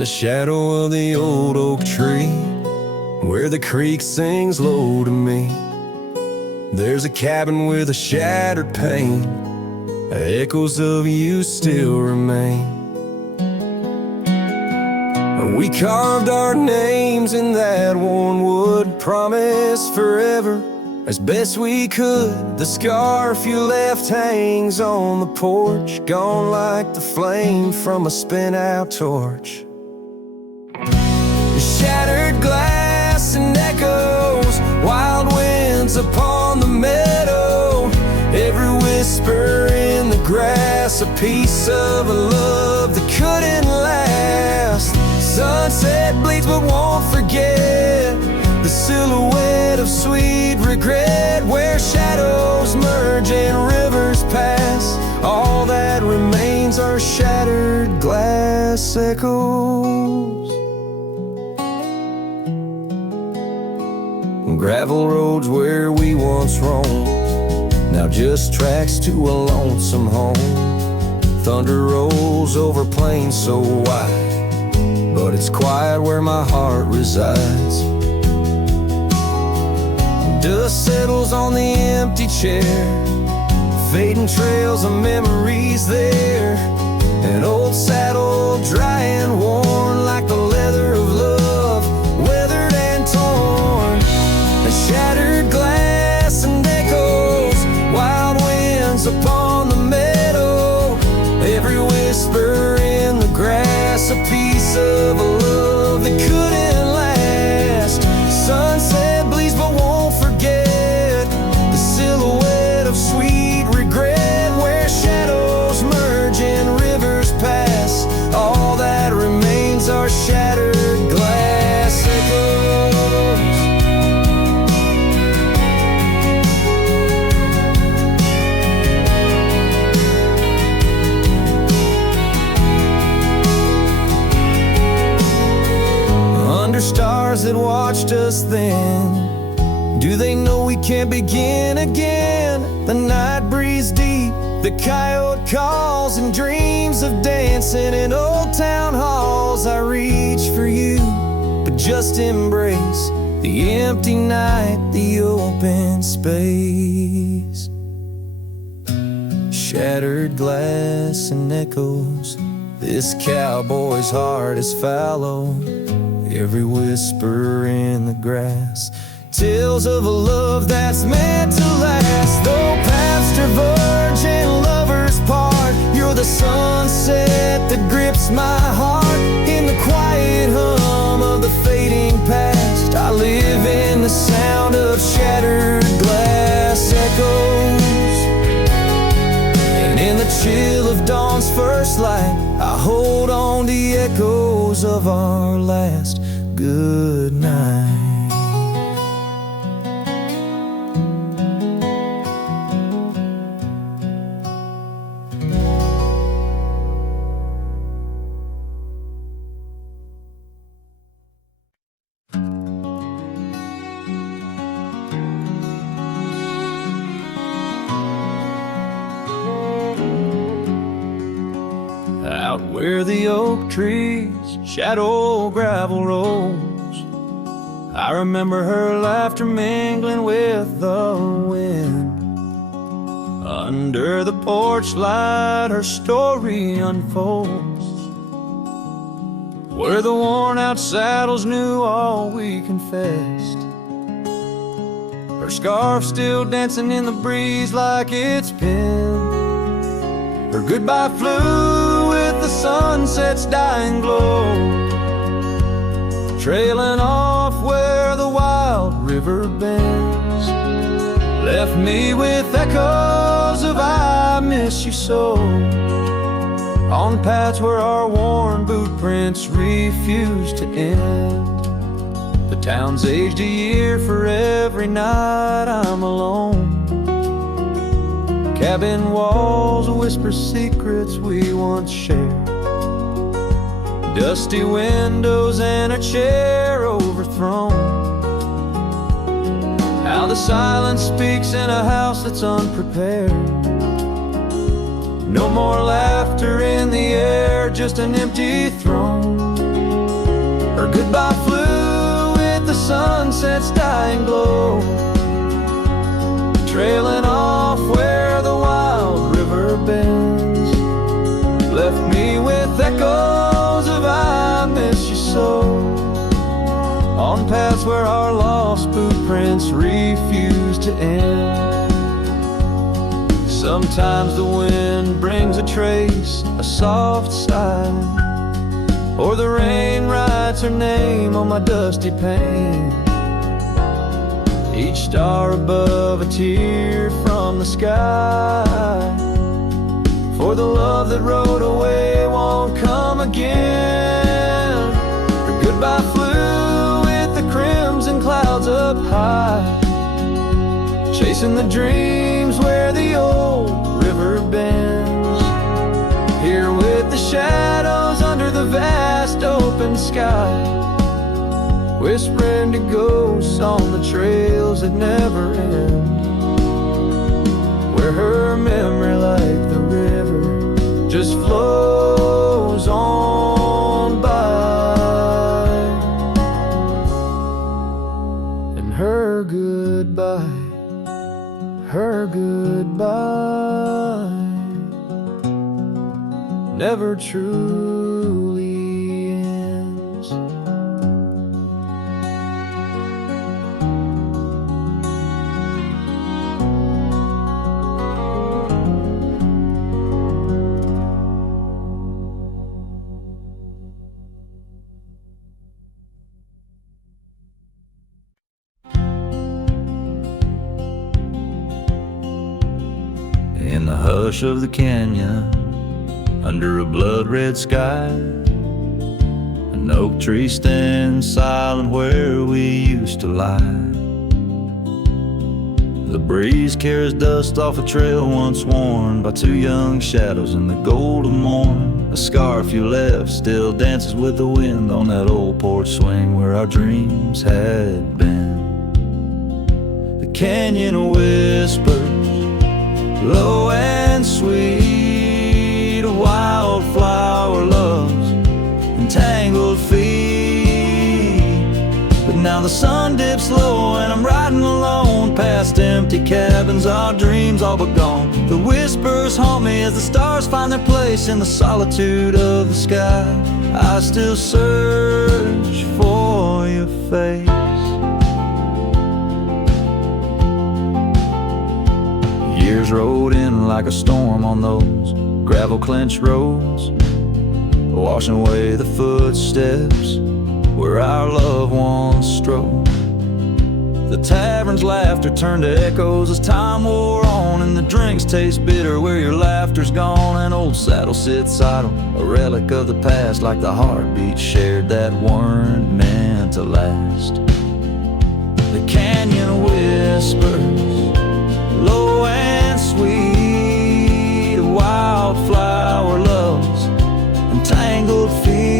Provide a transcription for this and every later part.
the shadow of the old oak tree, where the creek sings low to me, there's a cabin with a shattered pane. Echoes of you still remain. We carved our names in that worn wood, promised forever as best we could. The scarf you left hangs on the porch, gone like the flame from a spent-out torch. Shattered glass and echoes, wild winds upon the meadow, every whisper in the grass, a piece of a love that couldn't last. Sunset bleeds but won't forget the silhouette of sweet regret, where shadows merge and rivers pass. All that remains are shattered glass echoes. Gravel roads where we once roamed, now just tracks to a lonesome home. Thunder rolls over plains so wide, but it's quiet where my heart resides. Dust settles on the empty chair, fading trails of memories there. An old saddle dry and worn like the leather of love, weathered and torn. And shattered glass and echoes, wild winds upon the meadow, every whisper in the grass, a piece of a love that couldn't last. Sunset bleeds but won't forget the silhouette of sweet regret, where shadows merge and rivers pass. All that remains are shattered glass echoes. Under stars that watched us then, do they know we can't begin again? The night breeze deep, the coyote calls, and dreams of dancing in old town halls. I reach for you, but just embrace the empty night, the open space. Shattered glass and echoes, this cowboy's heart is fallow, every whisper in the grass, tales of a love that's meant to last. Though paths diverge and lovers part, you're the sunset that grips my heart. In the quiet hum of the fading past, I live in the sound of shattered glass echoes. And in the chill of dawn's first light, I hold on to the echoes of our last good night. Out where the oak trees shadow gravel rolls, I remember her laughter mingling with the wind. Under the porch light her story unfolds, where the worn out saddles knew all we confessed. Her scarf still dancing in the breeze like it's been. Her goodbye flew with the sunset's dying glow, trailing off where the wild river bends. Left me with echoes of I miss you so, on paths where our worn boot prints refuse to end. The town's aged a year for every night I'm alone. Cabin walls whisper secrets we once shared, dusty windows and a chair overthrown. How the silence speaks in a house that's unprepared. No more laughter in the air, just an empty throne. Her goodbye flew with the sunset's dying glow, trailing off where the wild river bends. Left me with echoes of I miss you so, on paths where our lost boot prints refuse to end. Sometimes the wind brings a trace, a soft sigh, or the rain writes her name on my dusty pane. Each star above a tear from the sky, for the love that rode away won't come again. Her goodbye flew with the crimson clouds up high, chasing the dreams where the old river bends. Here with the shadows under the vast open sky, whispering to ghosts on the trails that never end, where her memory like the river just flows on by. And her goodbye, her goodbye never truly ends. In the hush of the canyon, under a blood-red sky, an oak tree stands silent where we used to lie. The breeze carries dust off a trail once worn by two young shadows in the golden morn. A scarf you left still dances with the wind on that old porch swing where our dreams had been. The canyon whispers, low and sweet, a wildflower loves entangled feet. But now the sun dips low and I'm riding alone past empty cabins, our dreams all but gone. The whispers haunt me as the stars find their place in the solitude of the sky. I still search for your face. Years rode in like a storm on those gravel-clenched roads, washing away the footsteps where our loved ones strode. The tavern's laughter turned to echoes as time wore on, and the drinks taste bitter where your laughter's gone. An old saddle sits idle, a relic of the past, like the heartbeats shared that weren't meant to last. The canyon whispers, low and sweet, a wildflower loves entangled feet.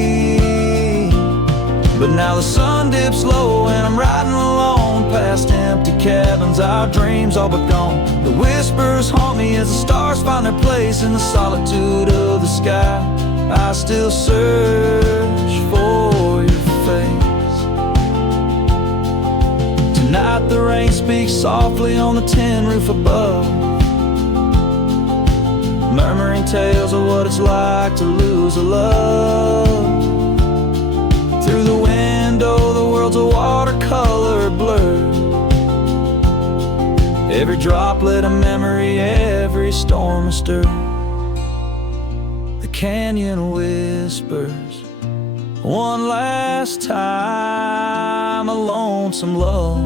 But now the sun dips low and I'm riding alone past empty cabins, our dreams all but gone. The whispers haunt me as the stars find their place in the solitude of the sky. I still search for your face. Tonight the rain speaks softly on the tin roof above, murmuring tales of what it's like to lose a love. Through the window the world's a watercolor blur, every droplet a memory, every storm a stir. The canyon whispers one last time, a lonesome lull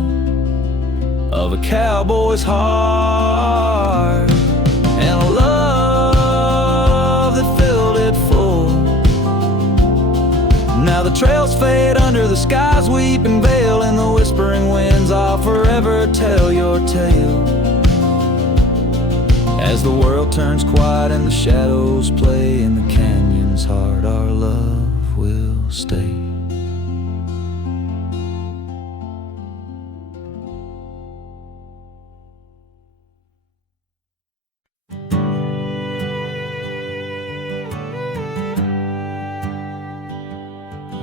of a cowboy's heart, and a love that filled it full. Now the trails fade under the sky's weeping veil, and the whispering winds I'll forever tell your tale. As the world turns quiet and the shadows play in the canyon's heart, our love will stay.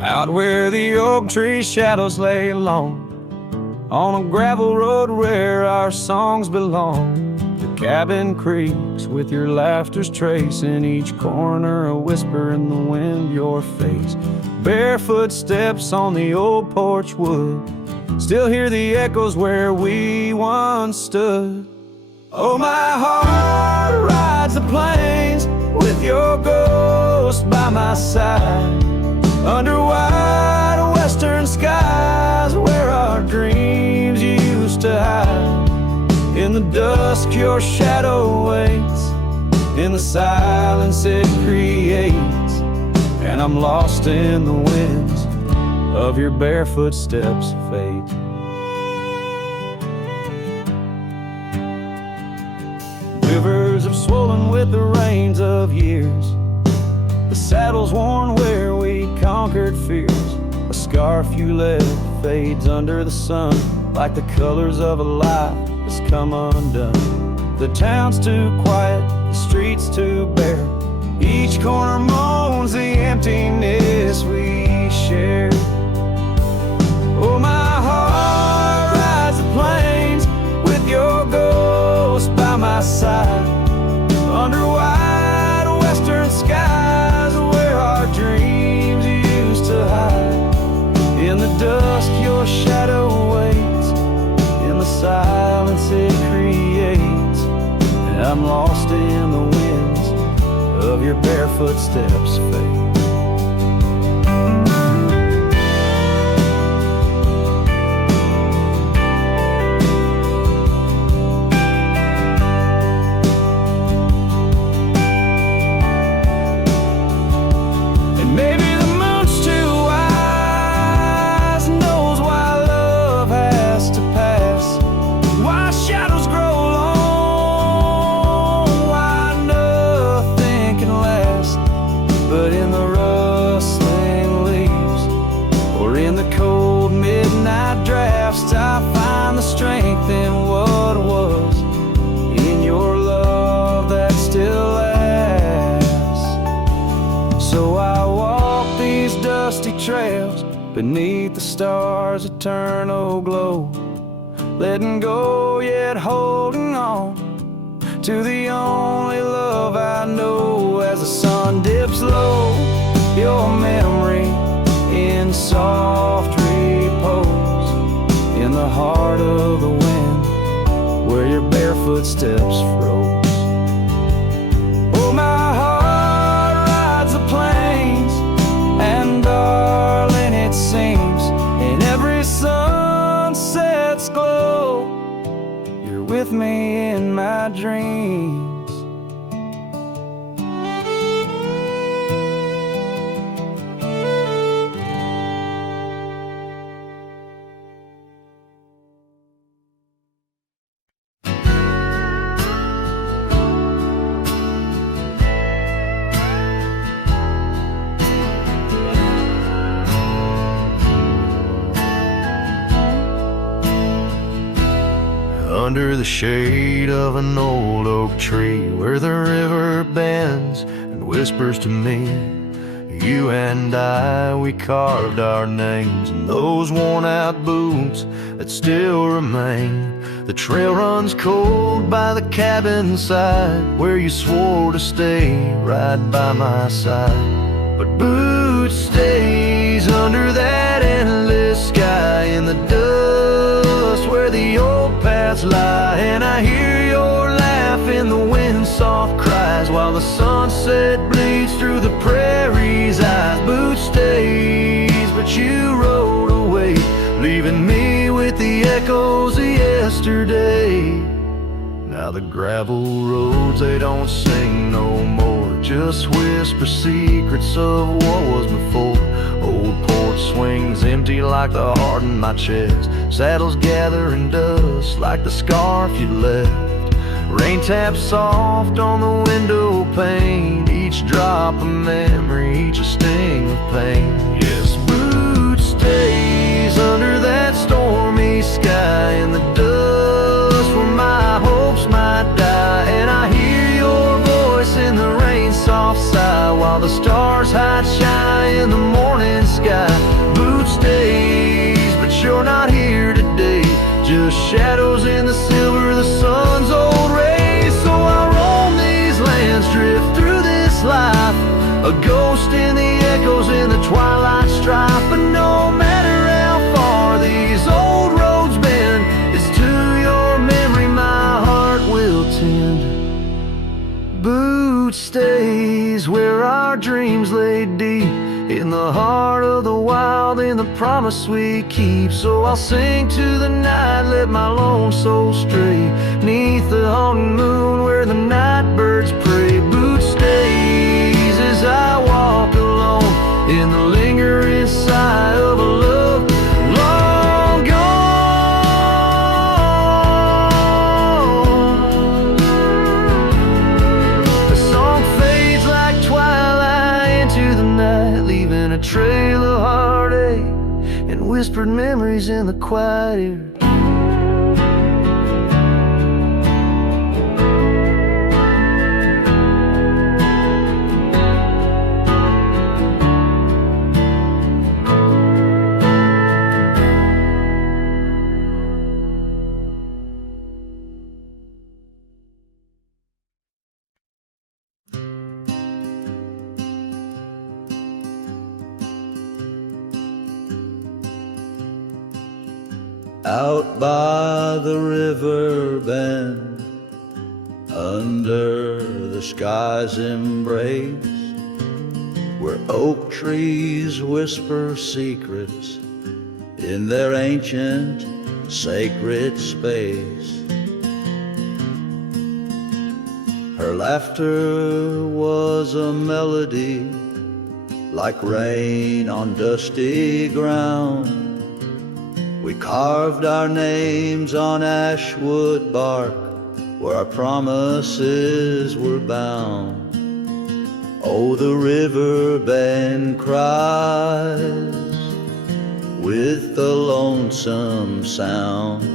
Out where the oak tree shadows lay long, on a gravel road where our songs belong. The cabin creaks with your laughter's trace, in each corner a whisper in the wind, your face. Barefoot steps on the old porch wood, still hear the echoes where we once stood. Oh, my heart rides the plains with your ghost by my side, under wide western skies where our dreams used to hide. In the dusk your shadow waits, in the silence it creates, and I'm lost in the winds of your barefoot steps, fate. Rivers have swollen with the rains of years, the saddle's worn where we conquered fears. A scarf you left fades under the sun, like the colors of a life that's come undone. The town's too quiet, the streets too bare, each corner moans the emptiness we share. Oh, my heart rides the plains with your ghost by my side, under wide western skies where our dreams used to hide. In the dusk your shadow waits, in the silence it creates, and I'm lost in the winds of your barefoot steps, fate. I find the strength in what was, in your love that still lasts. So I walk these dusty trails beneath the stars' eternal glow, letting go yet holding on to the only love I know. As the sun dips low, your memory in soft repose, in the heart of the wind where your barefoot steps froze. Oh, my heart rides the plains, and darling, it seems in every sunset's glow you're with me in my dreams. Under the shade of an old oak tree, where the river bends and whispers to me, you and I, we carved our names in those worn out boots that still remain. The trail runs cold by the cabin side, where you swore to stay right by my side. But Boots stays under that endless sky, in the dust where the old paths lie. And I hear your laugh in the wind's soft cries, while the sunset bleeds through the prairie's eyes. Boots stays, but you rode away, leaving me with the echoes of yesterday. Now the gravel roads, they don't sing no more, just whisper secrets of what was before. Old porch swings empty like the heart in my chest, saddles gathering dust like the scarf you left. Rain taps soft on the window pane, each drop a memory, each a sting of pain. Yes, Boots stays under that stormy sky, in the dust where my hopes might die. And I hear your voice in the rain's soft sigh, while the stars hide shy in the morning sky. the shadows and the silver, the sun's old rays. So I roam these lands, drift through this life, a ghost in the echoes in the twilight strife. But no matter how far these old roads bend, it's to your memory my heart will tend. Boot stays where our dreams lay deep, in the heart of the wild, in the promise we keep. So I'll sing to the night, let my lone soul stray, neath the haunting moon where the night birds pray. Boot stays as I walk alone, in the lingering sigh of a love long gone. The song fades like twilight into the night, leaving a trail of heartache and whispered memories in the quiet air. Out by the river bend, under the sky's embrace, where oak trees whisper secrets in their ancient sacred space. Her laughter was a melody, like rain on dusty ground. We carved our names on ashwood bark, where our promises were bound. Oh, the river bend cries with a lonesome sound.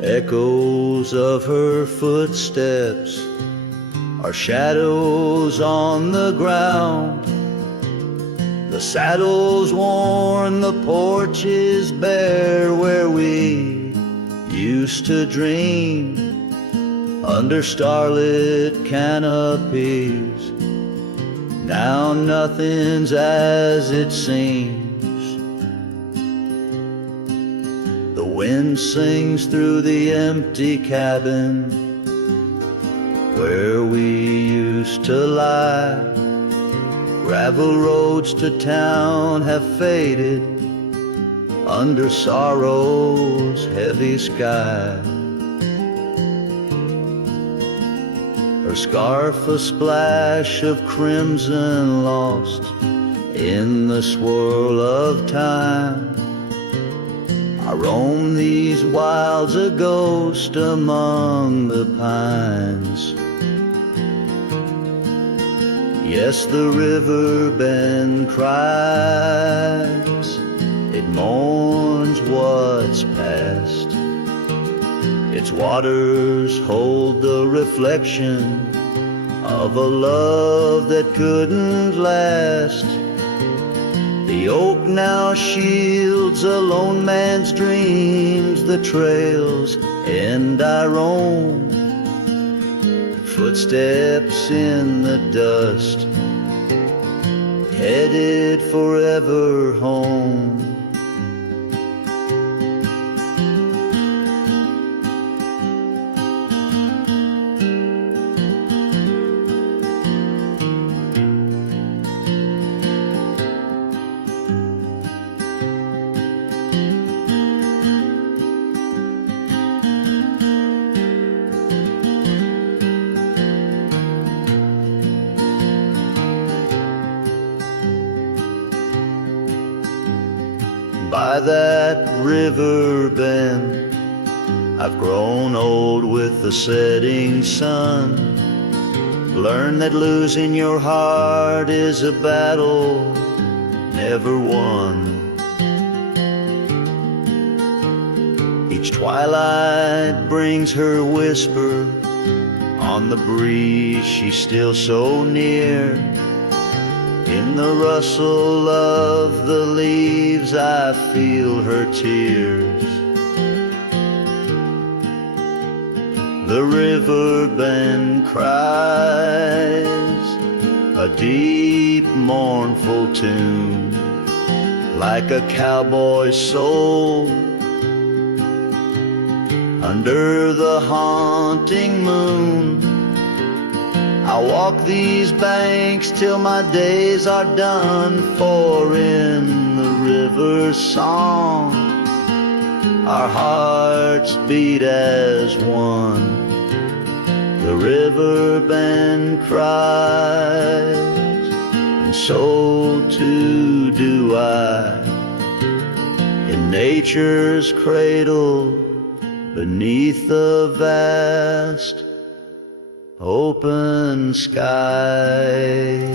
Echoes of her footsteps are shadows on the ground. The saddle's worn, the porch is bare, where we used to dream under starlit canopies. Now nothing's as it seems. The wind sings through the empty cabin where we used to lie. Gravel roads to town have faded under sorrow's heavy sky. Her scarf a splash of crimson lost in the swirl of time. I roam these wilds a ghost among the pines. Yes, the river bend cries, it mourns what's past. Its waters hold the reflection of a love that couldn't last. The oak now shields a lone man's dreams, the trails and I roam. Footsteps in the dust, headed forever home. By that river bend, I've grown old with the setting sun. Learn that losing your heart is a battle never won. Each twilight brings her whisper on the breeze, she's still so near. In the rustle of the leaves I feel her tears. the river bend cries a deep mournful tune, like a cowboy's soul. Under the haunting moon, I walk these banks till my days are done, for in the river's song our hearts beat as one. The river bend cries, and so too do I, in nature's cradle beneath the vast open sky.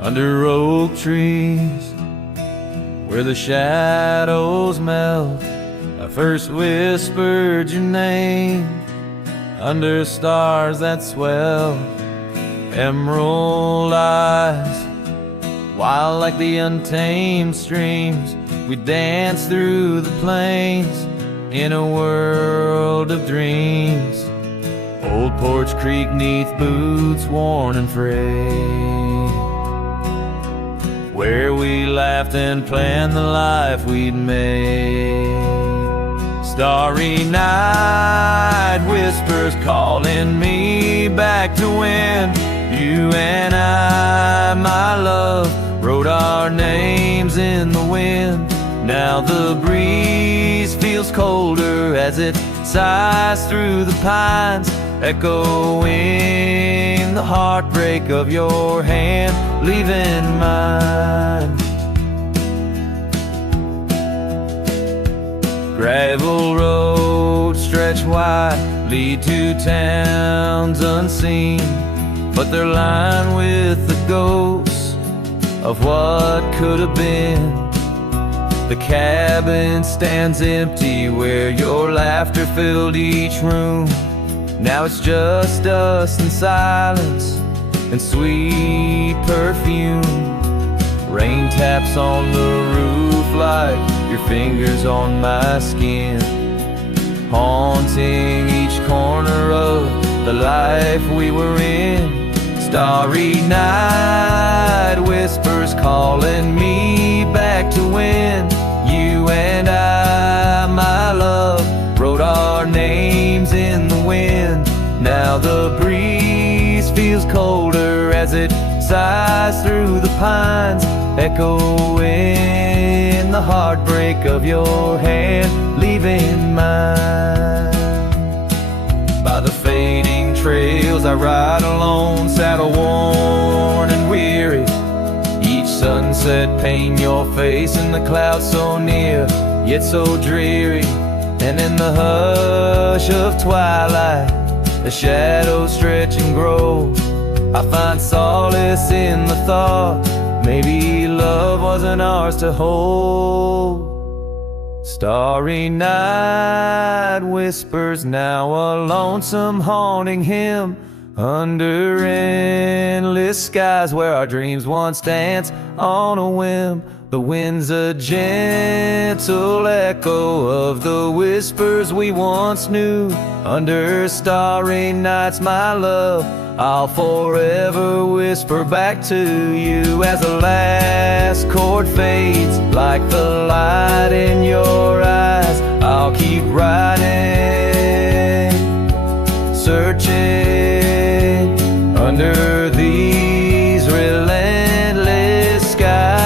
Under oak trees, where the shadows melt, I first whispered your name. Under stars that swell, emerald eyes, wild like the untamed streams, we danced through the plains in a world of dreams. Old Porch Creek neath boots worn and frayed, where we laughed and planned the life we'd made. Starry night whispers calling me back to when you and I, my love, wrote our names in the wind. Now the breeze feels colder as it sighs through the pines, echoing the heartbreak of your hand, leaving mine. Gravel roads stretch wide, lead to towns unseen, but they're lined with the ghosts of what could have been. The cabin stands empty where your laughter filled each room. Now it's just us and silence and sweet perfume. Rain taps on the roof like your fingers on my skin, haunting each corner of the life we were in. Starry night whispers calling me back to when you and I, my love, wrote our names in the wind. Now the breeze feels colder as it sighs through the pines, echoing the heartbreak of your hand, leaving mine. By the fading trails I ride alone, saddle worn and weary. Each sunset paint your face in the clouds so near, yet so dreary. And in the hush of twilight, the shadows stretch and grow. I find solace in the thought maybe love wasn't ours to hold. Starry night whispers now a lonesome haunting hymn, under endless skies where our dreams once danced on a whim. The wind's a gentle echo of the whispers we once knew. Under starry nights, my love, I'll forever whisper back to you. As the last chord fades like the light in your eyes, I'll keep riding, searching under these relentless skies.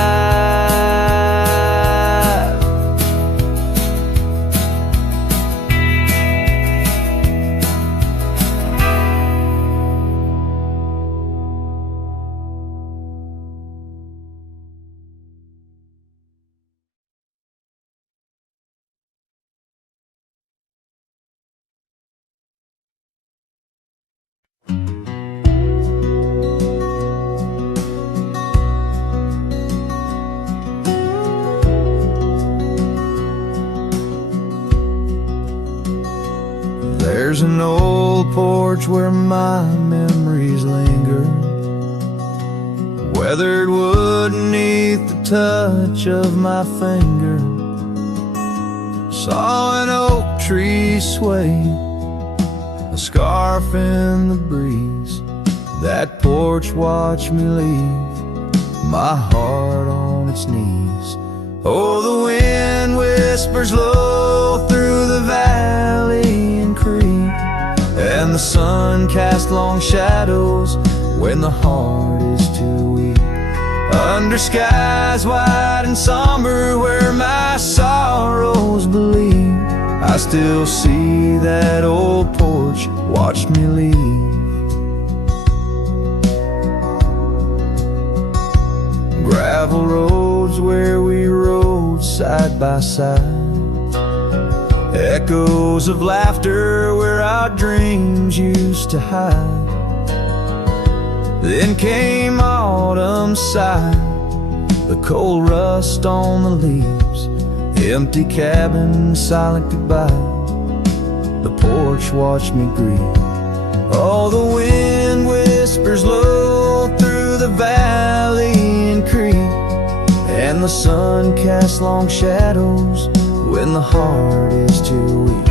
an old porch where my memories linger. Weathered wood beneath the touch of my finger. Saw an oak tree sway, a scarf in the breeze. That porch watched me leave, my heart on its knees. Oh, the wind whispers low through the valley and creek, and the sun casts long shadows when the heart is too weak. Under skies wide and somber where my sorrows believe, I still see that old porch watch me leave. Gravel roads where we rode side by side, echoes of laughter where our dreams used to hide. Then came autumn's sigh, the cold rust on the leaves, empty cabin, silent goodbye. The porch watched me grieve. Oh, the wind whispers low through the valley and creek, and the sun casts long shadows when the heart is too weak.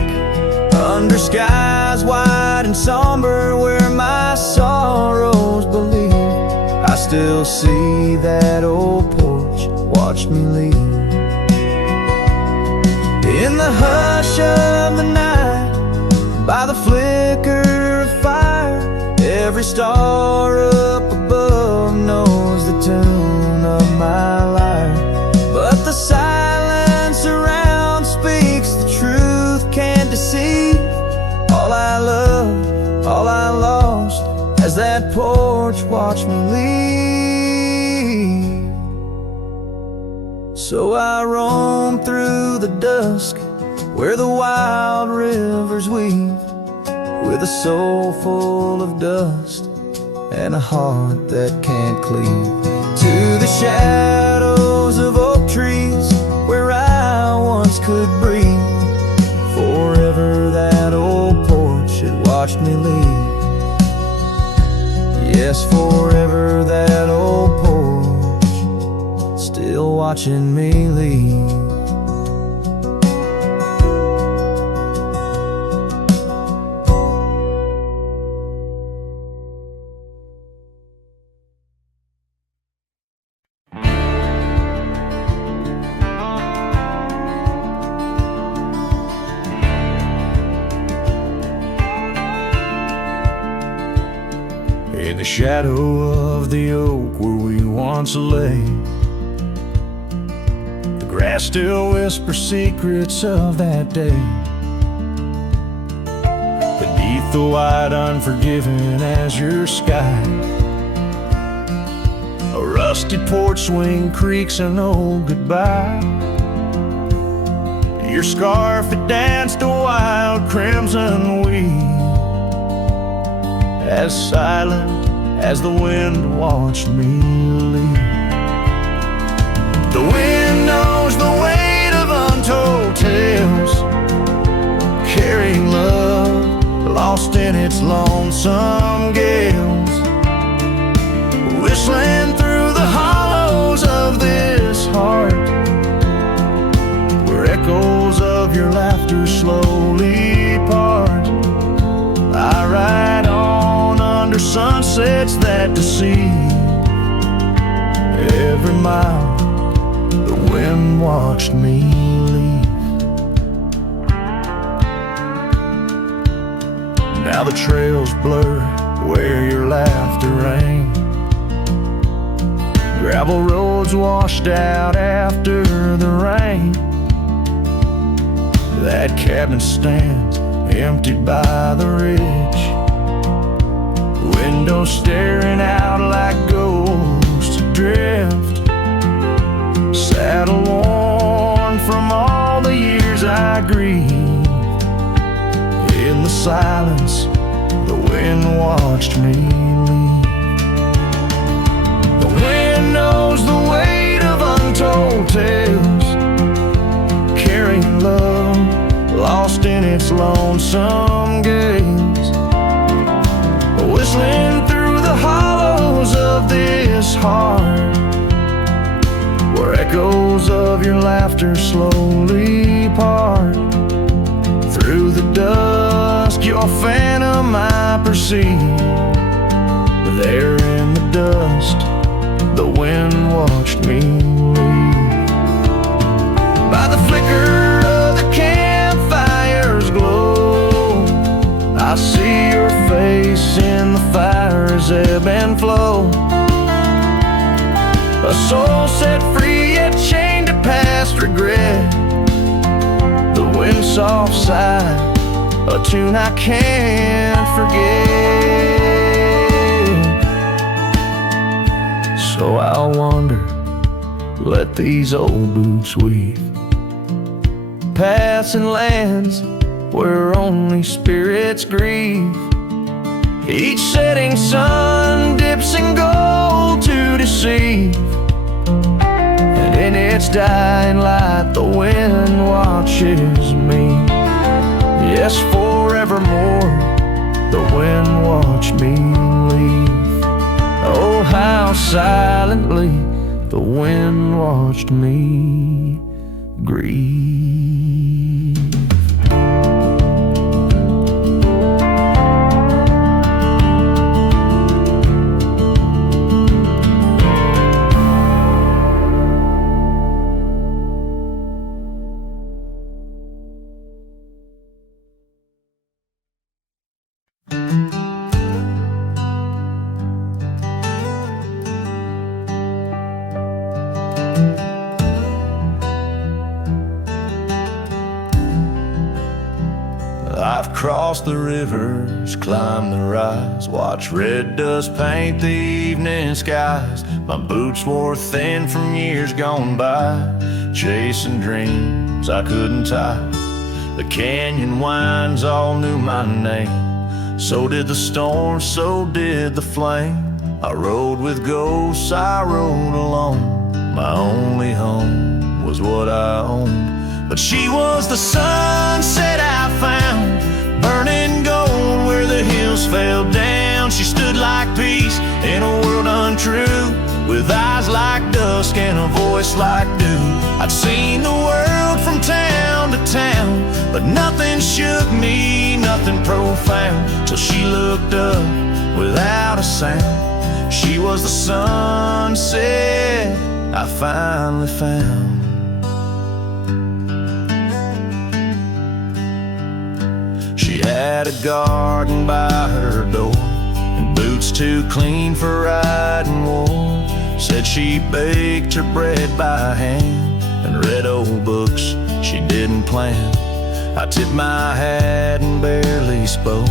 Under skies wide and somber where my sorrows believe, I still see that old porch watch me leave. In the hush of the night, by the flicker of fire, every star up above knows the tune of my lyre. But the silence around speaks the truth, can't deceive. All I loved, all I lost, as that porch watched me leave. So I roam through the dusk where the wild rivers weave, with a soul full of dust and a heart that can't cleave. To the shadows of oak trees where I once could breathe, forever that old porch had watched me leave. Yes, forever that old porch still watching me leave. In the shadow of the oak where we once lay, the grass still whispers secrets of that day. Beneath the wide unforgiving azure sky, a rusty porch swing creaks an old goodbye. Your scarf, it danced a wild crimson weave, as silent as the wind watched me leave. The wind knows the weight of untold tales, carrying love lost in its lonesome gales, whistling through the hollows of this heart, where echoes of your laughter slowly part. I ride on under sunsets that deceive. Every mile the wind watched me leave. Now the trails blur where your laughter rang, gravel roads washed out after the rain. That cabin stands emptied by the ridge, windows staring out like ghosts adrift. Saddle worn from all the years I grieved. In the silence, the wind watched me leave. The wind knows the weight of untold tales, carrying love lost in its lonesome gale, whistling through the hollows of this heart, where echoes of your laughter slowly part. Through the dusk, your phantom I perceive. There in the dust, the wind watched me leave. By the flicker of the campfire's glow, I see your face in the fire's ebb and flow. A soul set free yet chained to past regret. The wind soft sigh, a tune I can't forget. So I'll wander, let these old boots weave, paths and lands where only spirits grieve. Each setting sun dips in gold to deceive, and in its dying light the wind watches me. Yes, forevermore the wind watched me leave. Oh, how silently the wind watched me grieve. I've crossed the rivers, climbed the rise, watched red dust paint the evening skies. My boots wore thin from years gone by, chasing dreams I couldn't tie. The canyon winds all knew my name, so did the storm, so did the flame. I rode with ghosts, I rode alone. My only home was what I owned. But she was the sunset I found, burning gold where the hills fell down. She stood like peace in a world untrue, with eyes like dusk and a voice like dew. I'd seen the world from town to town, but nothing shook me, nothing profound, till she looked up without a sound. She was the sunset I finally found. She had a garden by her door, and boots too clean for riding wool. Said she baked her bread by hand and read old books she didn't plan. I tipped my hat and barely spoke.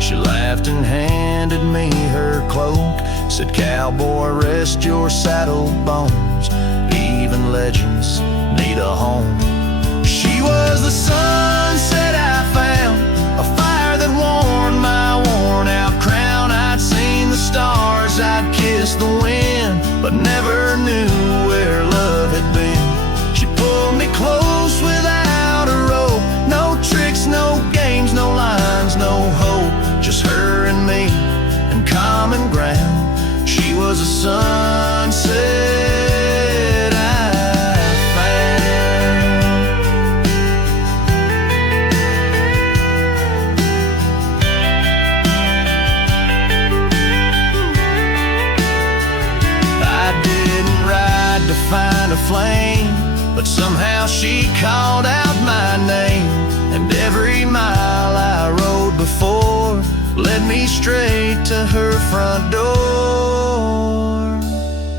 She laughed and handed me her cloak. Said, cowboy, rest your saddle bones, even legends need a home. She was the sunset I found, a fire that warmed my worn out crown. I'd seen the stars, I'd kissed the wind, but never knew where love had been. She pulled me close without a rope, no tricks, no games, no lines, no hope, just her and me and common ground. She was a sunset I found. I didn't ride to find a flame, but somehow she called out my name. And every mile I rode before led me straight to her front door.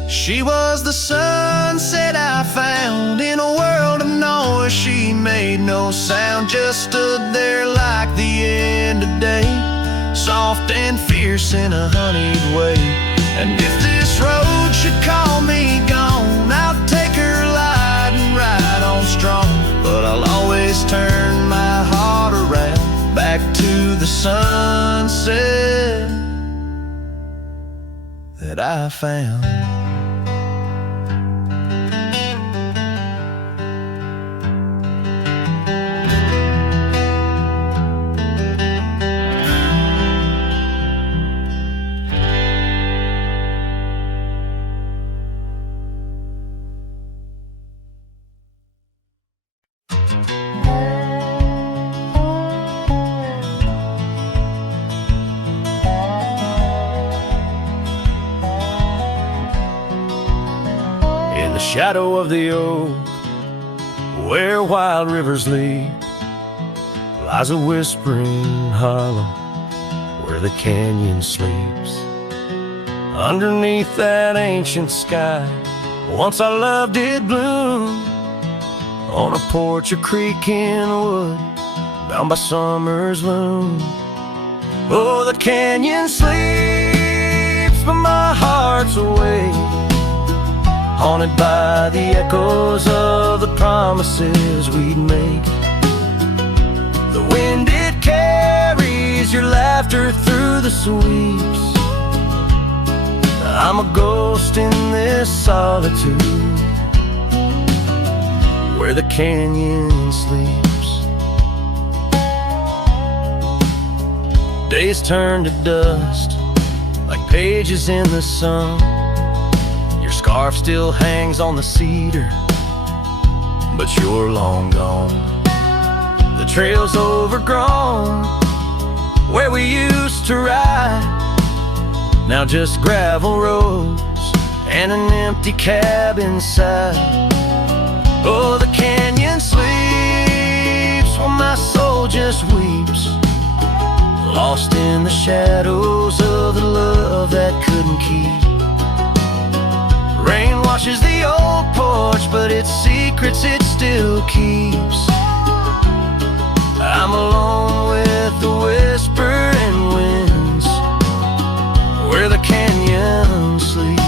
She was the sunset I found, in a world of noise she made no sound, just stood there like the end of day, soft and fierce in a honeyed way. And if this road should call me gone, I'll take her light and ride on strong, but I'll always turn my heart around back to the sunset that I found. shadow of the oak, where wild rivers lead, lies a whispering hollow where the canyon sleeps. Underneath that ancient sky, once our love did bloom, on a porch, a creek in wood, bound by summer's loom. Oh, the canyon sleeps, but my heart's awake, haunted by the echoes of the promises we'd make. The wind, it carries your laughter through the sweeps. I'm a ghost in this solitude, where the canyon sleeps. Days turn to dust, like pages in the sun. Your scarf still hangs on the cedar, but you're long gone. The trail's overgrown, where we used to ride, now just gravel roads and an empty cab inside. Oh, the canyon sleeps while my soul just weeps, lost in the shadows of the love that couldn't keep. Rain washes the old porch, but its secrets it still keeps. I'm alone with the whispering winds, where the canyon sleeps.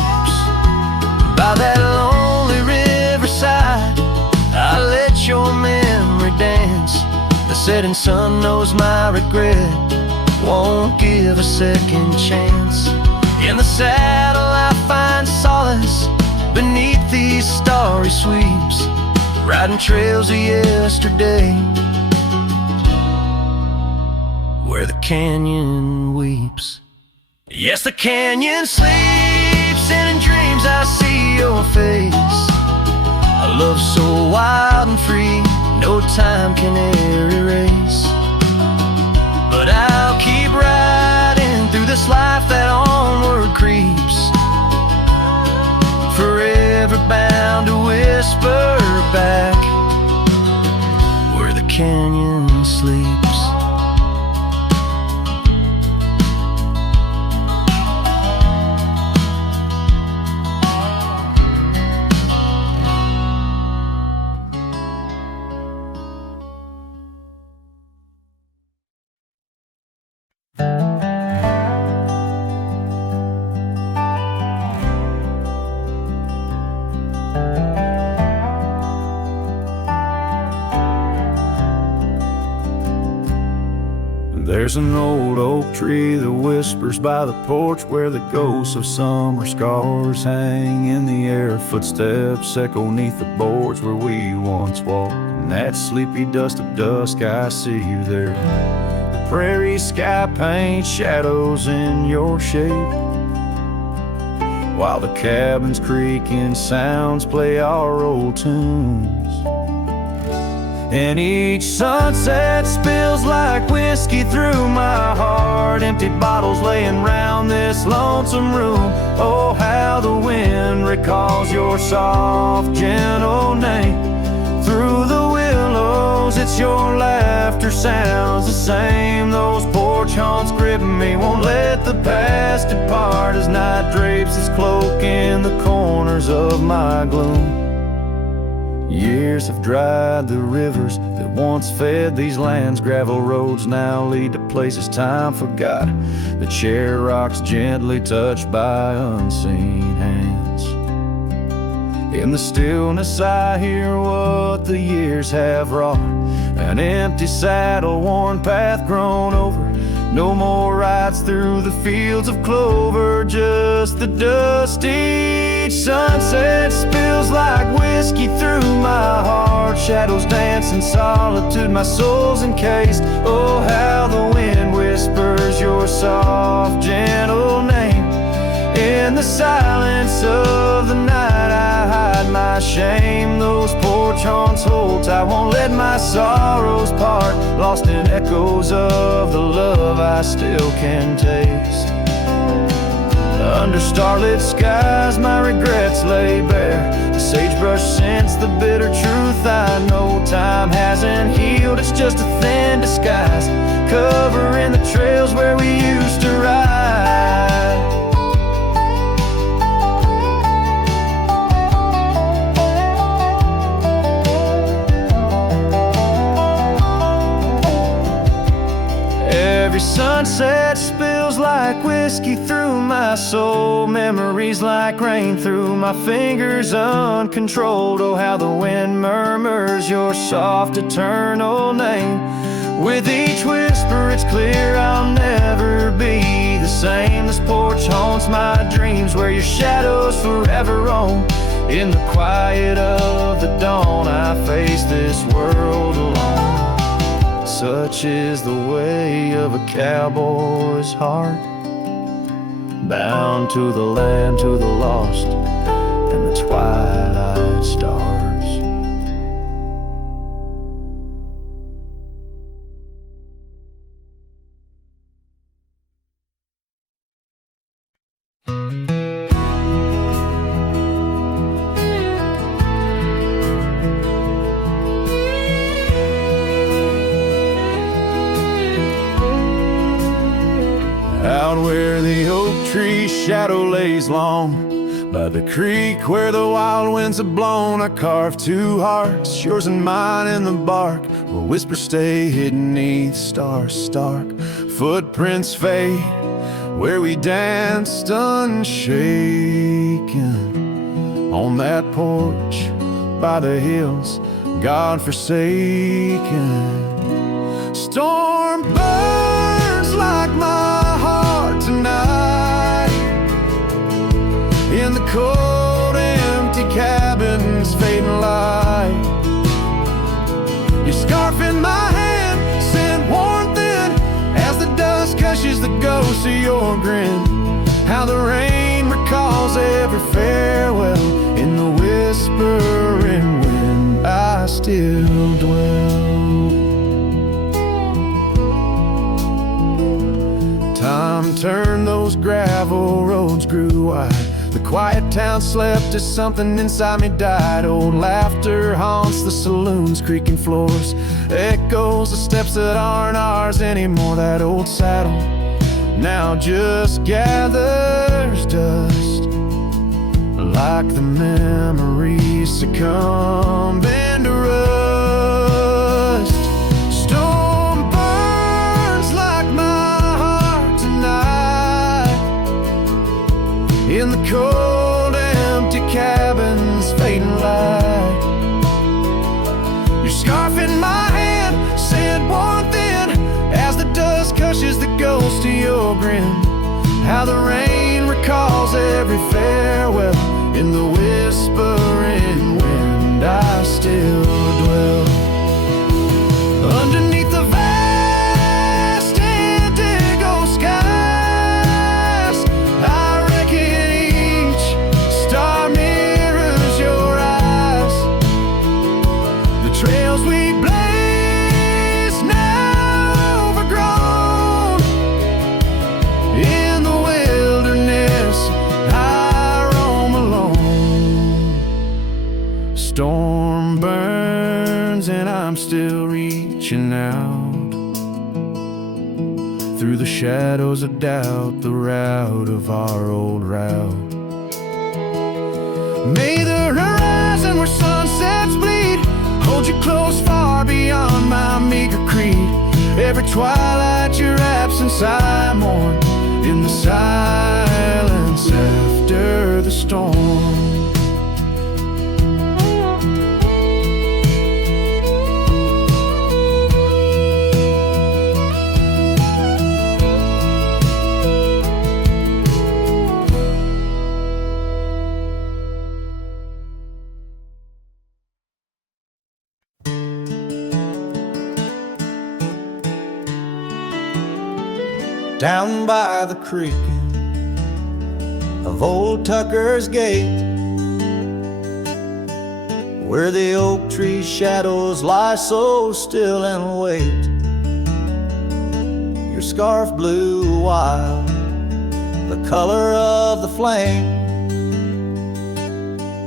By that lonely riverside, I let your memory dance. The setting sun knows my regret won't give a second chance. In the saddle I find solace beneath these starry sweeps, riding trails of yesterday, where the canyon weeps. Yes, the canyon sleeps, and in dreams I see your face. A love so wild and free, no time can e'er erase. But I'll keep riding through this life that onward creeps, forever bound to whisper back, where the canyon sleeps. There's an old oak tree that whispers by the porch, where the ghosts of summer scars hang in the air. Footsteps echo neath the boards where we once walked. In that sleepy dust of dusk, I see you there. The prairie sky paints shadows in your shape, while the cabin's creaking sounds play our old tunes. And each sunset spills like whiskey through my heart, empty bottles laying round this lonesome room. Oh, how the wind recalls your soft, gentle name. Through the willows, it's your laughter sounds the same. Those porch haunts grip me, won't let the past depart, as night drapes its cloak in the corners of my gloom. Years have dried the rivers that once fed these lands. Gravel roads now lead to places time forgot. The chair rocks gently touched by unseen hands. In the stillness I hear what the years have wrought. An empty saddle, worn path grown over. No more rides through the fields of clover, just the dusty sunset spills like whiskey through my heart. Shadows dance in solitude, my soul's encased. Oh, how the wind whispers your soft, gentle name. In the silence of the night I hide my shame. Those porch haunts hold tight, won't let my sorrows part, lost in echoes of the love I still can taste. Under starlit skies my regrets lay bare. The sagebrush scents the bitter truth I know. Time hasn't healed, it's just a thin disguise, covering the trails where we used to ride. Every sunset spills like whiskey through my soul. Memories like rain through my fingers uncontrolled. Oh, how the wind murmurs your soft eternal name. With each whisper it's clear I'll never be the same. This porch haunts my dreams where your shadows forever roam. In the quiet of the dawn I face this world alone. Such is the way of a cowboy's heart, bound to the land, to the lost, and the twilight stars. Out where the oak tree shadow lays long, by the creek where the wild winds have blown, I carved two hearts, yours and mine, in the bark, where whispers stay hidden neath stars stark. Footprints fade where we danced unshaken, on that porch by the hills, God-forsaken. Storm burns like my tonight, in the cold empty cabin's fading light. Your scarf in my hand sent warmth in as the dust cushions the ghost of your grin. How the rain recalls every farewell in the whispering wind. I still dwell. Time turned, those gravel roads grew wide. The quiet town slept as something inside me died. Old laughter haunts the saloons, creaking floors, echoes of steps that aren't ours anymore. That old saddle now just gathers dust, like the memories succumbing to rust. Storm burns like my heart tonight, in the cold empty cabin's fading light. Your scarf in my hand sent warmth in as the dust cushions the ghost of your grin. How the rain recalls every farewell in the whispering wind. I still dwell underneath the vast indigo skies. I reckon each star mirrors your eyes. The trails we blaze now overgrown. In the wilderness I roam alone. Storm burns and I'm still reaching out through the shadows of doubt, the route of our old route. May the horizon where sunsets bleed hold you close far beyond my meager creed. Every twilight your absence I mourn, in the silence after the storm. Down by the creek of old Tucker's Gate, where the oak tree shadows lie so still and wait. Your scarf blew wild, the color of the flame.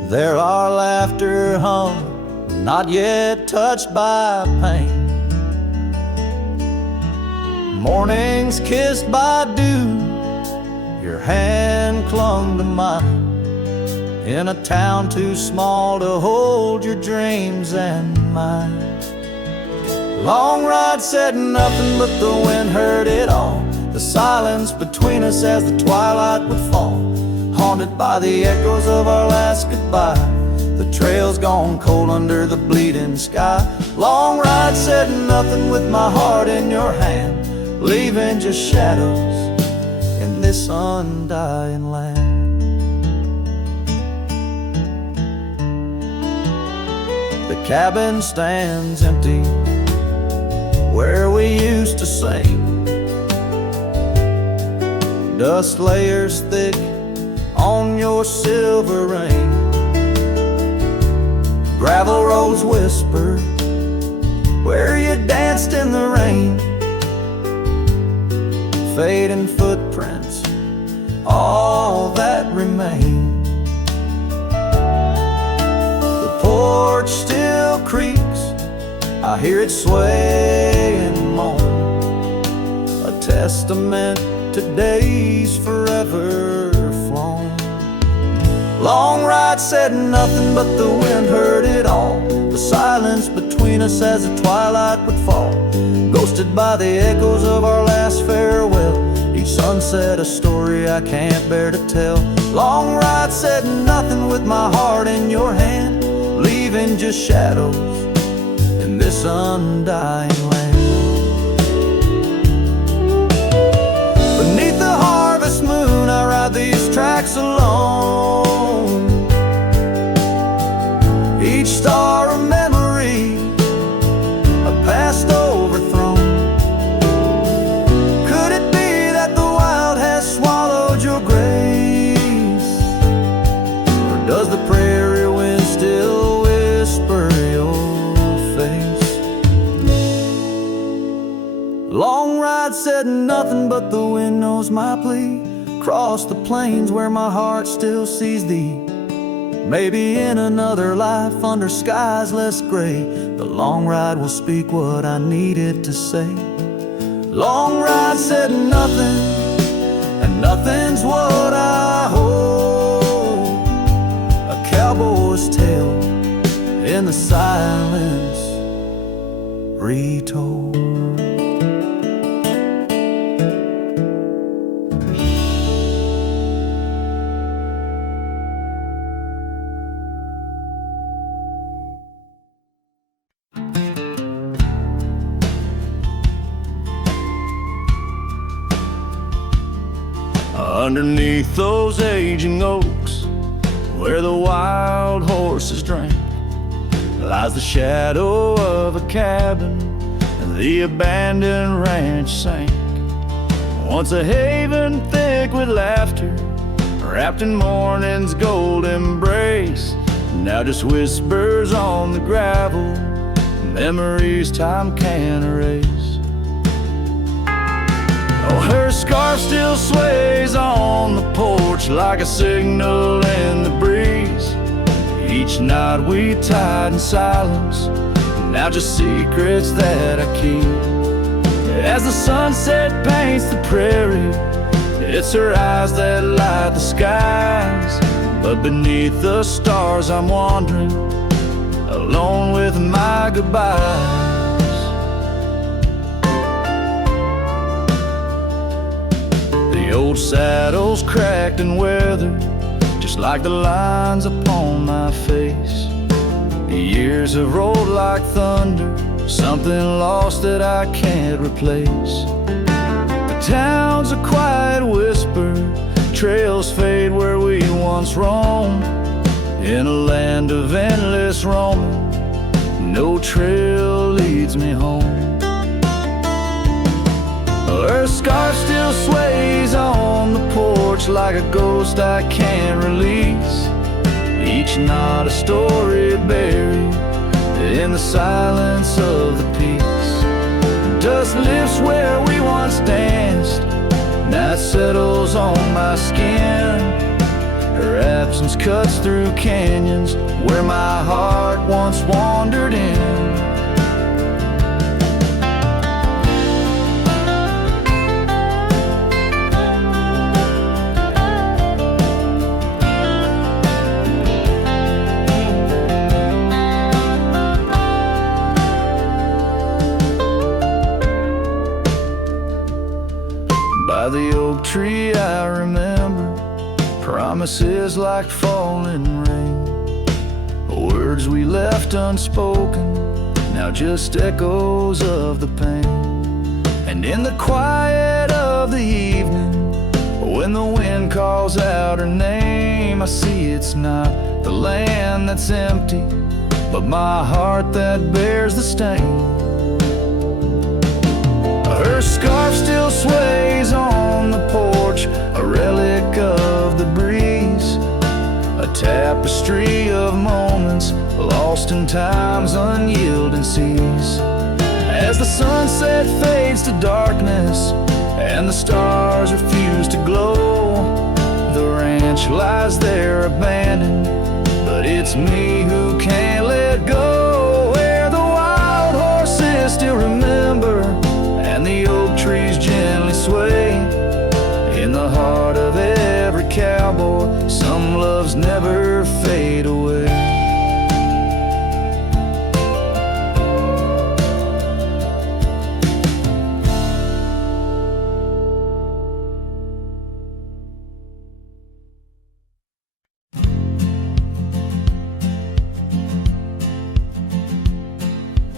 There our laughter hung, not yet touched by pain. Mornings kissed by dew, your hand clung to mine. In a town too small to hold your dreams and mine. Long ride said nothing but the wind heard it all. The silence between us as the twilight would fall, haunted by the echoes of our last goodbye. The trail's gone cold under the bleeding sky. Long ride said nothing with my heart in your hand, leaving just shadows in this undying land. The cabin stands empty where we used to sing. Dust layers thick on your silver ring. Gravel roads whisper where you danced in the rain. Fading footprints, all that remain. The porch still creaks, I hear it sway and moan, a testament to days forever flown. Long ride said nothing but the wind heard it all. The silence between us as the twilight would fall, ghosted by the echoes of our last farewell. Each sunset a story I can't bear to tell. Long ride said nothing with my heart in your hand, leaving just shadows in this undying land. Beneath the harvest moon I ride these tracks alone. Each star a memory, a past overthrown. Could it be that the wild has swallowed your grace? Or does the prairie wind still whisper your face? Long ride said nothing but the wind knows my plea. Cross the plains where my heart still sees thee. Maybe in another life under skies less gray, the long ride will speak what I needed to say. Long ride said nothing, and nothing's what I hold. A cowboy's tale in the silence retold. Underneath those aging oaks, where the wild horses drank, lies the shadow of a cabin the abandoned ranch sank. Once a haven thick with laughter, wrapped in morning's gold embrace, now just whispers on the gravel, memories time can't erase. Oh, her scarf still sways on the porch like a signal in the breeze. Each night we tied in silence, now just secrets that I keep. As the sunset paints the prairie, it's her eyes that light the skies. But beneath the stars I'm wandering, alone with my goodbyes. The old saddle's cracked and weathered, just like the lines upon my face. The years have rolled like thunder, something lost that I can't replace. The town's a quiet whisper, trails fade where we once roamed. In a land of endless roaming, no trail leads me home. Her scarf still sways on the porch like a ghost I can't release. Each night a story buried in the silence of the peace. Dust lifts where we once danced, Night settles on my skin. Her absence cuts through canyons where my heart once wandered in. By the oak tree I remember promises like falling rain, words we left unspoken, now just echoes of the pain. And in the quiet of the evening, when the wind calls out her name, I see it's not the land that's empty, but my heart that bears the stain. Her scarf still sways on the porch, a relic of the breeze, a tapestry of moments lost in time's unyielding seas. As the sunset fades to darkness and the stars refuse to glow, the ranch lies there abandoned, but it's me who can't let go. Where the wild horses still remember and the oak trees gently sway, in the heart of every cowboy, some loves never fade away.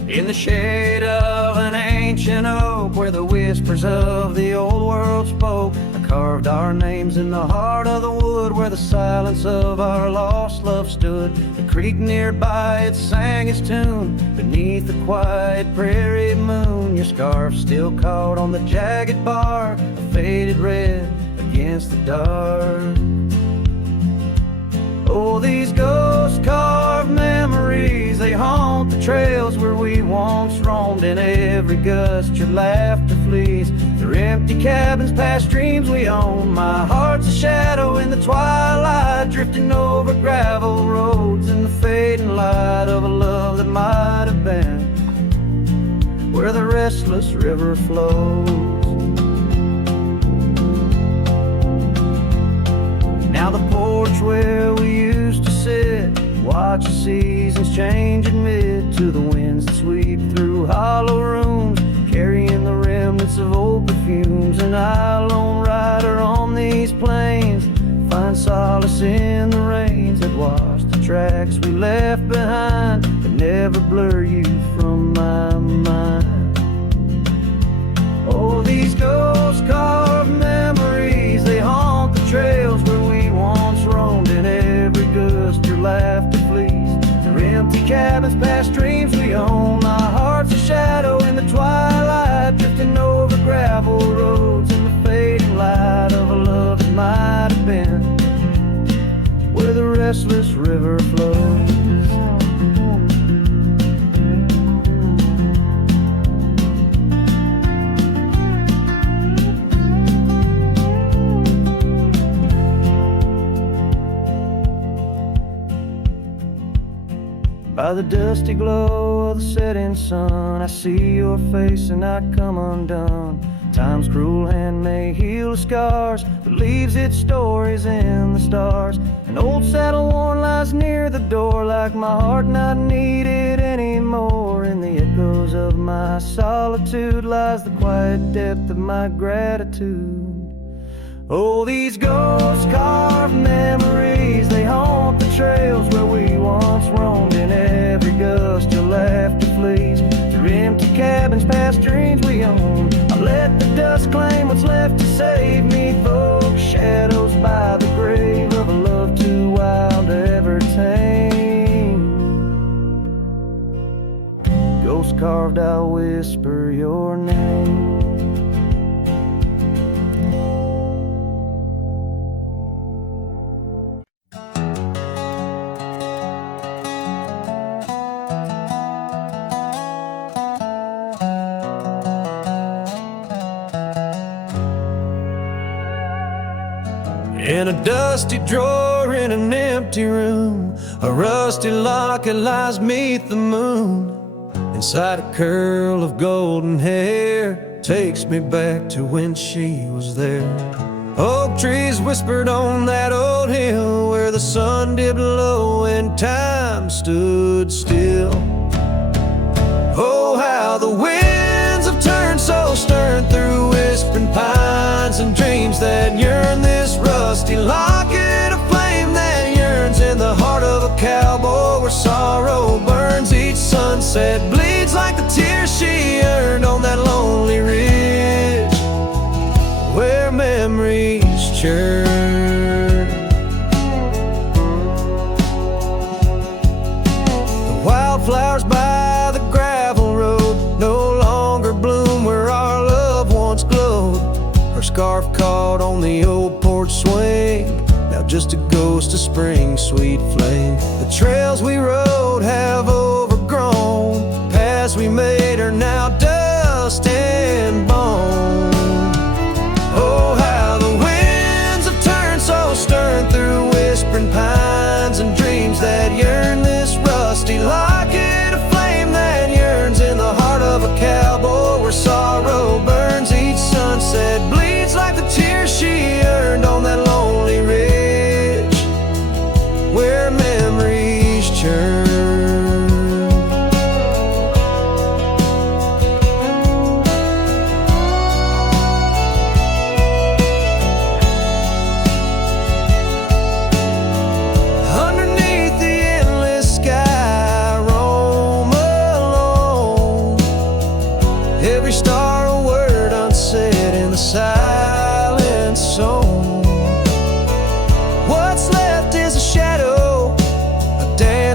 In the shade of an ancient oak, where the whispers of the old world spoke, I carved our names in the heart of the wood, where the silence of our lost love stood. The creek nearby, it sang its tune beneath the quiet prairie moon. Your scarf still caught on the jagged bark, a faded red against the dark. Oh, these ghost-carved memories, they haunt the trails where we once roamed. In every gust your laughter flees through empty cabins past dreams we own. My heart's a shadow in the twilight, drifting over gravel roads in the fading light of a love that might have been where the restless river flows. Now the porch where we used to sit, watch the seasons change, admit to the winds that sweep through hollow rooms, carrying the remnants of old perfumes. And I, lone rider on these plains, find solace in the rains that wash the tracks we left behind, but never blur you from my mind. Oh, these ghost-carved memories, they haunt the trails where we once roamed. In every gust your laughter flees through empty cabins past dreams we own. My heart's a shadow in the twilight, drifting over gravel roads in the fading light of a love that might have been where the restless river flows. By the dusty glow of the setting sun, I see your face and I come undone. Time's cruel hand may heal the scars, but leaves its stories in the stars. An old saddle worn lies near the door, like my heart not needed anymore. In the echoes of my solitude lies the quiet depth of my gratitude. Oh, these ghost-carved memories, they haunt the trails where we once roamed. In every gust your laughter flees through empty cabins past dreams we own. I let the dust claim what's left to save me, folks, shadows by the grave of a love too wild to ever tame. Ghost carved, I'll whisper your name. in a dusty drawer in an empty room. A rusty locket lies 'neath the moon. Inside a curl of golden hair takes me back to when she was there. Oak trees whispered on that old hill where the sun dipped low and time stood still. Oh, how the winds have turned so stern through whispering pines and dreams that yearn. This rusty locket of flame that yearns in the heart of a cowboy where sorrow burns. Each sunset bleeds like the tears she earned on that lonely ridge where memories churn. The wildflowers by the gravel road no longer bloom where our love once glowed. Her scarf caught on the old porch swing, now just a ghost of spring's sweet flame. The trails we rode have overgrown, paths we made are now dust and bone. Oh, how the winds have turned so stern through whispering pines and dreams that yearn. This rusty locket of flame that yearns in the heart of a cowboy where sorrow burns. Each sunset bleeds like the tears she earned on that lonely ridge where memories churn.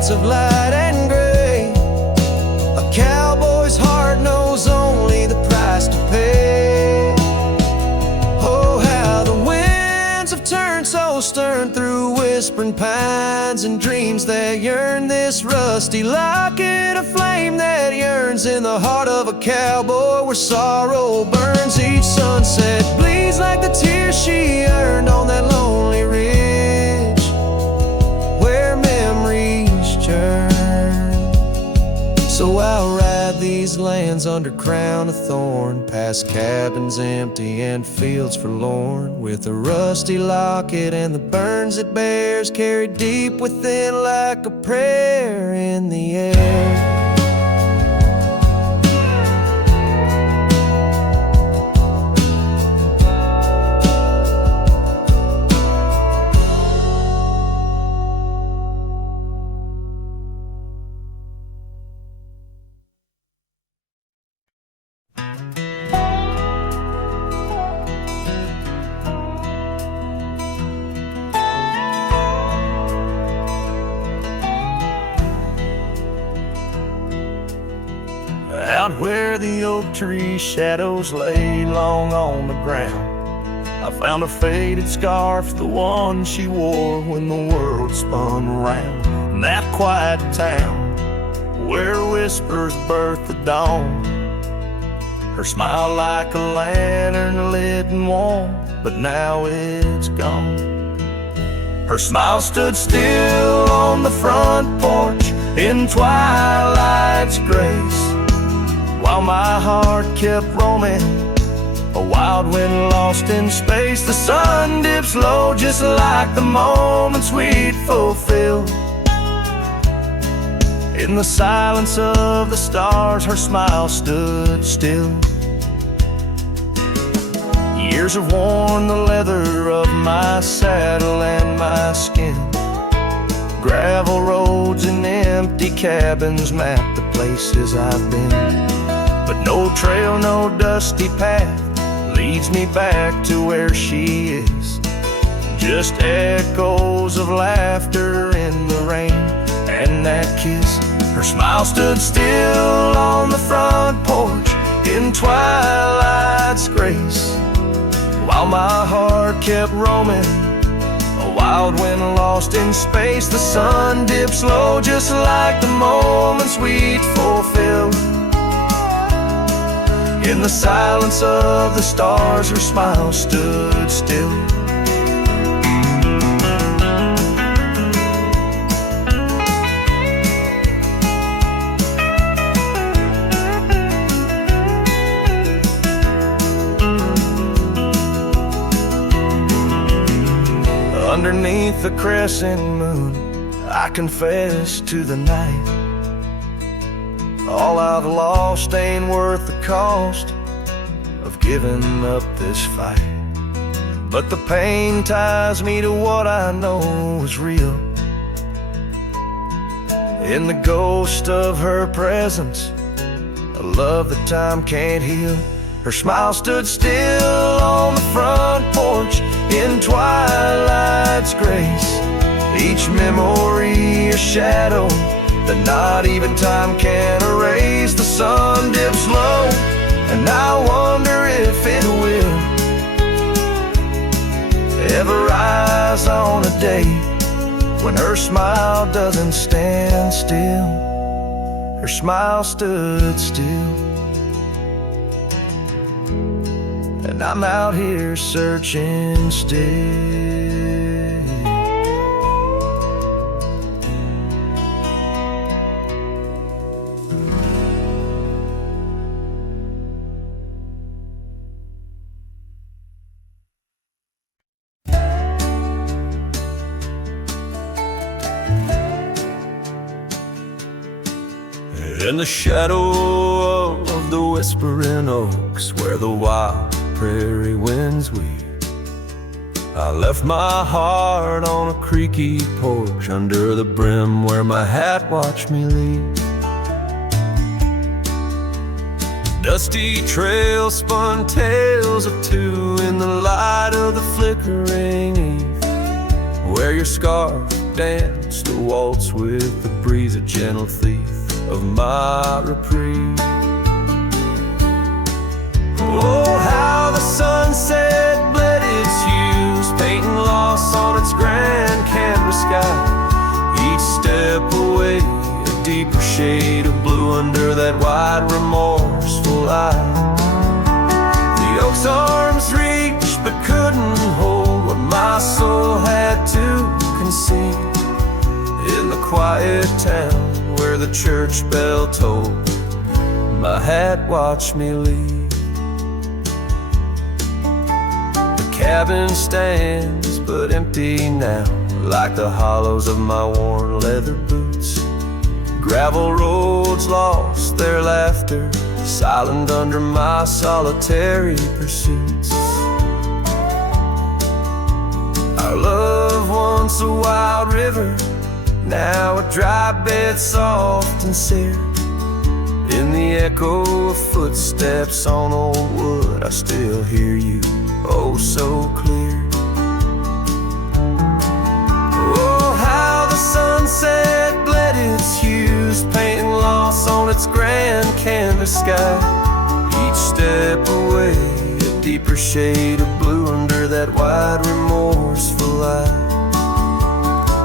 Of light and gray, a cowboy's heart knows only the price to pay. Oh, how the winds have turned so stern through whispering pines and dreams that yearn. This rusty locket of flame that yearns in the heart of a cowboy where sorrow burns. Each sunset bleeds like the tears she earned on that lonely ridge where memories churn. So I'll ride these lands under crown of thorn, past cabins empty and fields forlorn, with a rusty locket and the burns it bears carried deep within like a prayer in the air. Out where the oak tree shadows lay long on the ground, I found a faded scarf, the one she wore when the world spun around. In that quiet town where whispers birth the dawn, her smile like a lantern lit and warm, but now it's gone. Her smile stood still on the front porch in twilight's grace, while my heart kept roaming, a wild wind lost in space. The sun dips low just like the moments we'd fulfill. In the silence of the stars, her smile stood still. Years have worn the leather of my saddle and my skin. Gravel roads and empty cabins map the places I've been. But no trail, no dusty path leads me back to where she is. Just echoes of laughter in the rain and that kiss. Her smile stood still on the front porch in twilight's grace, while my heart kept roaming, a wild wind lost in space. The sun dips low just like the moments we'd fulfilled. In the silence of the stars, her smile stood still. a crescent moon, I confess to the night, all I've lost ain't worth the cost of giving up this fight. But the pain ties me to what I know is real. In the ghost of her presence, a love that time can't heal. Her smile stood still on the front porch in twilight's grace. Each memory a shadow that not even time can erase. The sun dips low, and I wonder if it will ever rise on a day when her smile doesn't stand still. Her smile stood still, and I'm out here searching still. In the shadow of the whispering oaks, where the wild prairie winds weave, I left my heart on a creaky porch under the brim where my hat watched me leave. Dusty trail spun tales of two in the light of the flickering eve, where your scarf danced a waltz with the breeze, a gentle thief of my reprieve. Oh, how the sunset bled its hues, painting loss on its grand canvas sky. Each step away, a deeper shade of blue under that wide, remorseful eye. The oak's arms reached but couldn't hold what my soul had to conceal. In the quiet town where the church bell tolled, my hat watched me leave. The cabin stands but empty now, like the hollows of my worn leather boots. Gravel roads lost their laughter, silent under my solitary pursuits. Our love, once a wild river, now a dry bed soft and seared. In the echo of footsteps on old wood, I still hear you, oh so clear. Oh, how the sunset bled its hues, painting loss on its grand canvas sky. Each step away, a deeper shade of blue under that wide, remorseful light.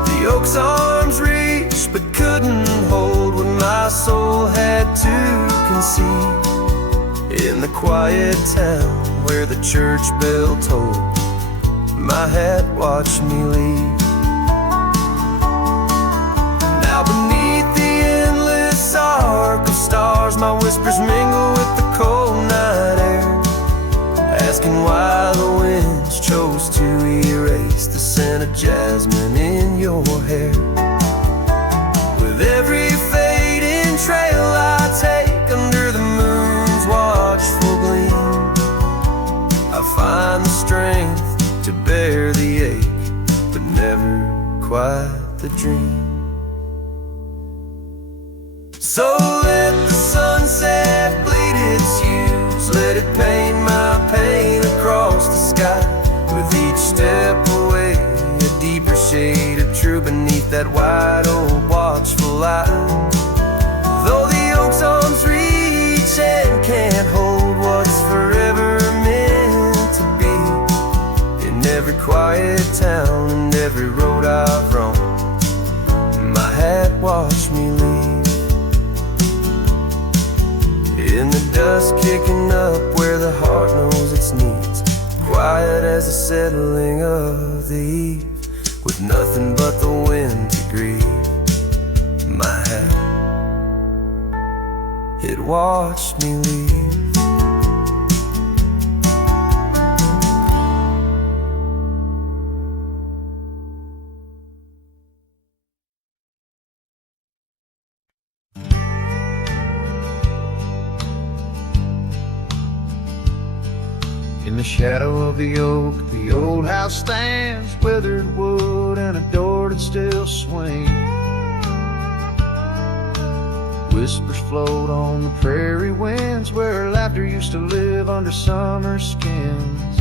The oak's arms reached but couldn't hold what my soul had to concede. In the quiet town where the church bell tolled, my hat watched me leave. Now beneath the endless arc of stars, my whispers mingle with the cold night air, asking why the winds chose to erase the scent of jasmine in your hair. With every fading trail I take under the moon's watchful gleam, I find the strength to bear the ache, but never quite the dream. So let the sunset bleed its hues, let it paint my pain across the sky. With each step away, a deeper shade of true beneath that wide old watchful light. Though the oak's arms reach and can't hold what's forever meant to be, in every quiet town and every road I've roamed, my hat watched me leave. In the dust kicking up where the heart knows its needs, quiet as the settling of the eve, with nothing but the wind to grieve. My hat, it watched me leave. the shadow of the oak, the old house stands, weathered wood and a door that still swings. Whispers float on the prairie winds, where laughter used to live under summer skins.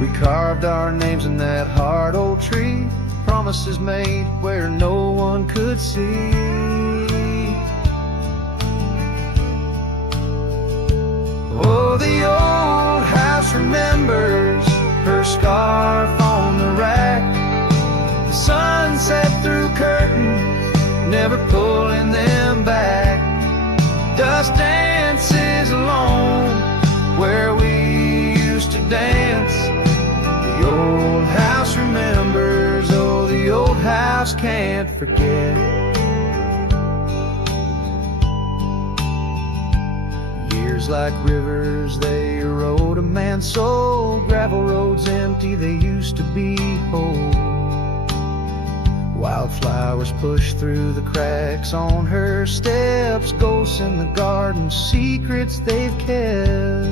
We carved our names in that hard old tree, promises made where no one could see. Oh, the old house remembers her scarf on the rack, the sunset through curtains, never pulling them back. Dust dances alone where we used to dance. The old house remembers, oh, the old house can't forget. Years like rivers, they erode a man's soul. Gravel roads empty, they used to be whole. Wildflowers push through the cracks on her steps, ghosts in the garden, secrets they've kept.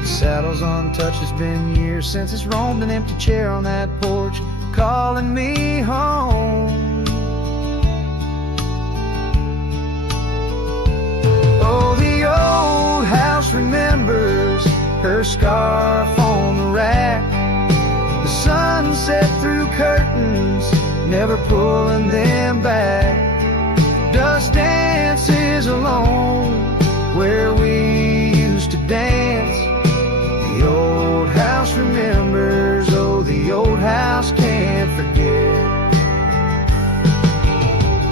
The saddle's untouched, it's been years since it's roamed, an empty chair on that porch, calling me home. Oh, the old house remembers her scarf on the rack, the sunset through curtains, never pulling them back. Dust dances alone where we used to dance. The old house remembers, oh, the old house can't forget.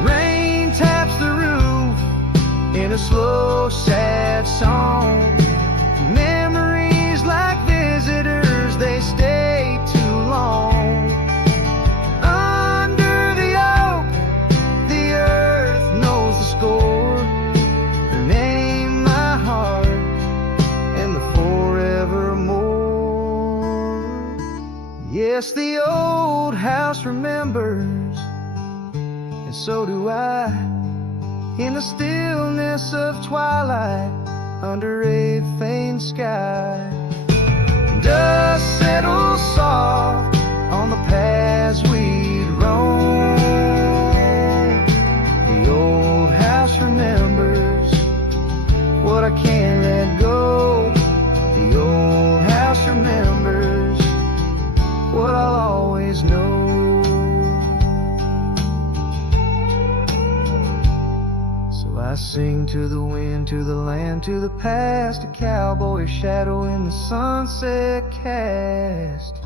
Rain taps the roof in a slow, sad song. Memories like visitors, they stay too long. Under the oak, the earth knows the score. Her name, my heart, and the forevermore. Yes, the old house remembers, and so do I. In the stillness of twilight, under a faint sky, dust settles soft on the paths we'd roam. The old house remembers what I can't let go. The old house remembers what I'll always know. I sing to the wind, to the land, to the past, a cowboy shadow in the sunset cast.